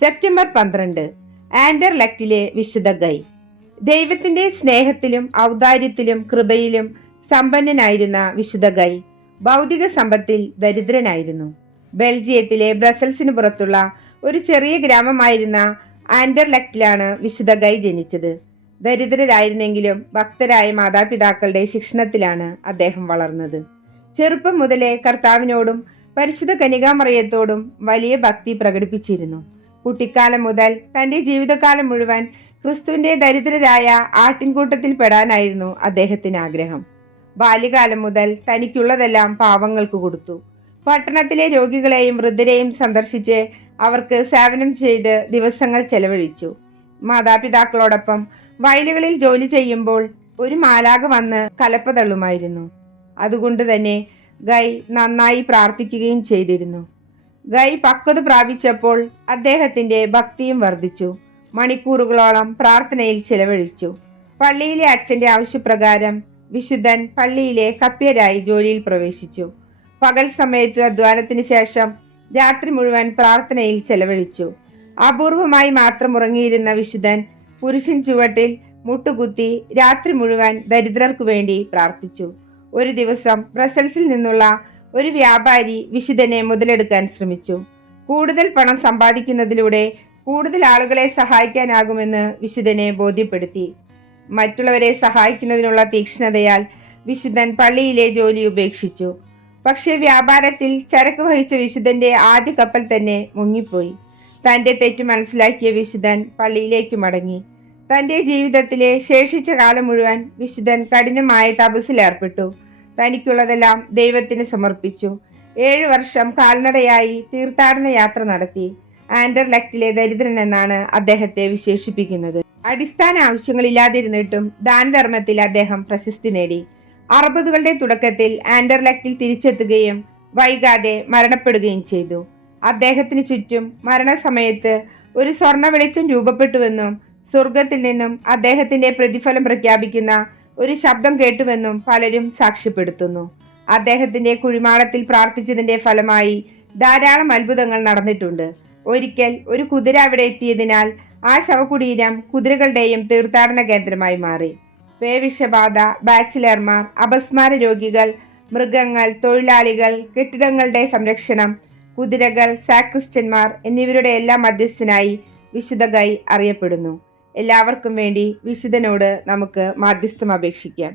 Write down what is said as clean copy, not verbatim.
September 12 ആൻഡർലക്റ്റിലെ വിശുദ്ധ ഗൈ. ദൈവത്തിന്റെ സ്നേഹത്തിലും ഔദാര്യത്തിലും കൃപയിലും സമ്പന്നനായിരുന്ന വിശുദ്ധ ഗൈ ഭൗതിക സമ്പത്തിൽ ദരിദ്രനായിരുന്നു. ബെൽജിയത്തിലെ ബ്രസൽസിന് പുറത്തുള്ള ഒരു ചെറിയ ഗ്രാമമായിരുന്ന ആൻഡർലക്റ്റിലാണ് വിശുദ്ധ ഗൈ ജനിച്ചത്. ദരിദ്രരായിരുന്നെങ്കിലും ഭക്തരായ മാതാപിതാക്കളുടെ ശിക്ഷണത്തിലാണ് അദ്ദേഹം വളർന്നത്. ചെറുപ്പം മുതലേ കർത്താവിനോടും പരിശുദ്ധ കന്യകാമറിയത്തോടും വലിയ ഭക്തി പ്രകടിപ്പിച്ചിരുന്നു. കുട്ടിക്കാലം മുതൽ തന്റെ ജീവിതകാലം മുഴുവൻ ക്രിസ്തുവിന്റെ ദരിദ്രരായ ആട്ടിൻകൂട്ടത്തിൽ പെടാനായിരുന്നു അദ്ദേഹത്തിന് ആഗ്രഹം. ബാല്യകാലം മുതൽ തനിക്കുള്ളതെല്ലാം പാവങ്ങൾക്ക് കൊടുത്തു. പട്ടണത്തിലെ രോഗികളെയും വൃദ്ധരെയും സന്ദർശിച്ച് അവർക്ക് സേവനം ചെയ്ത് ദിവസങ്ങൾ ചെലവഴിച്ചു. മാതാപിതാക്കളോടൊപ്പം വയലുകളിൽ ജോലി ചെയ്യുമ്പോൾ ഒരു മാലാഖ വന്ന് കലപ്പ തള്ളുമായിരുന്നു. അതുകൊണ്ട് തന്നെ ഗൈ നന്നായി പ്രാർത്ഥിക്കുകയും ചെയ്തിരുന്നു. ഗൈ പക്വത പ്രാപിച്ചപ്പോൾ അദ്ദേഹത്തിന്റെ ഭക്തിയും വർദ്ധിച്ചു. മണിക്കൂറുകളോളം പ്രാർത്ഥനയിൽ ചിലവഴിച്ചു. പള്ളിയിലെ അച്ഛന്റെ ആവശ്യപ്രകാരം വിശുദ്ധൻ പള്ളിയിലെ കപ്പ്യരായി ജോലിയിൽ പ്രവേശിച്ചു. പകൽ സമയത്ത് അധ്വാനത്തിന് ശേഷം രാത്രി മുഴുവൻ പ്രാർത്ഥനയിൽ ചെലവഴിച്ചു. അപൂർവമായി മാത്രം ഉറങ്ങിയിരുന്ന വിശുദ്ധൻ പുരുഷൻ ചുവട്ടിൽ മുട്ടുകുത്തി രാത്രി മുഴുവൻ ദരിദ്രർക്കു വേണ്ടി പ്രാർത്ഥിച്ചു. ഒരു ദിവസം ബ്രസൽസിൽ നിന്നുള്ള ഒരു വ്യാപാരി വിശുദ്ധനെ മുതലെടുക്കാൻ ശ്രമിച്ചു. കൂടുതൽ പണം സമ്പാദിക്കുന്നതിലൂടെ കൂടുതൽ ആളുകളെ സഹായിക്കാനാകുമെന്ന് വിശുദ്ധനെ ബോധ്യപ്പെടുത്തി. മറ്റുള്ളവരെ സഹായിക്കുന്നതിനുള്ള തീക്ഷ്ണതയാൽ വിശുദ്ധൻ പള്ളിയിലെ ജോലി ഉപേക്ഷിച്ചു. പക്ഷേ വ്യാപാരത്തിൽ ചരക്ക് വഹിച്ച വിശുദ്ധന്റെ ആദ്യ കപ്പൽ തന്നെ മുങ്ങിപ്പോയി. തന്റെ തെറ്റ് മനസ്സിലാക്കിയ വിശുദ്ധൻ പള്ളിയിലേക്ക് മടങ്ങി. തന്റെ ജീവിതത്തിലെ ശേഷിച്ച കാലം മുഴുവൻ വിശുദ്ധൻ കഠിനമായ തപസ്സിലേർപ്പെട്ടു. തനിക്കുള്ളതെല്ലാം ദൈവത്തിന് സമർപ്പിച്ചു. 7 വർഷം കാൽനടയായി തീർത്ഥാടന യാത്ര നടത്തി. ആൻഡർലക്റ്റിലെ ദരിദ്രൻ എന്നാണ് അദ്ദേഹത്തെ വിശേഷിപ്പിക്കുന്നത്. അടിസ്ഥാന ആവശ്യങ്ങളില്ലാതിരുന്നിട്ടും ദാനധർമ്മത്തിൽ അദ്ദേഹം പ്രശസ്തി നേടി. 60കളുടെ തുടക്കത്തിൽ ആൻഡർലക്റ്റിൽ തിരിച്ചെത്തുകയും വൈകാതെ മരണപ്പെടുകയും ചെയ്തു. അദ്ദേഹത്തിന് ചുറ്റും മരണസമയത്ത് ഒരു സ്വർണ്ണ വെളിച്ചം രൂപപ്പെട്ടുവെന്നും സ്വർഗത്തിൽ നിന്നും അദ്ദേഹത്തിന്റെ പ്രതിഫലം പ്രഖ്യാപിക്കുന്ന ഒരു ശബ്ദം കേട്ടുവെന്നും പലരും സാക്ഷ്യപ്പെടുത്തുന്നു. അദ്ദേഹത്തിന്റെ കുഴിമാടത്തിൽ പ്രാർത്ഥിച്ചതിന്റെ ഫലമായി ധാരാളം അത്ഭുതങ്ങൾ നടന്നിട്ടുണ്ട്. ഒരിക്കൽ ഒരു കുതിര അവിടെ എത്തിയതിനാൽ ആ ശവകുടീരം കുതിരകളുടെയും തീർത്ഥാടന കേന്ദ്രമായി മാറി. പേവിഷബാധ, ബാച്ചിലർമാർ, അപസ്മാര രോഗികൾ, മൃഗങ്ങൾ, തൊഴിലാളികൾ, കെട്ടിടങ്ങളുടെ സംരക്ഷണം, കുതിരകൾ, സാക്രിസ്റ്റന്മാർ എന്നിവരുടെ എല്ലാം മധ്യസ്ഥനായി വിശുദ്ധ ഗൈ അറിയപ്പെടുന്നു. എല്ലാവർക്കും വേണ്ടി വിശുദ്ധനോട് നമുക്ക് മാധ്യസ്ഥം അപേക്ഷിക്കാം.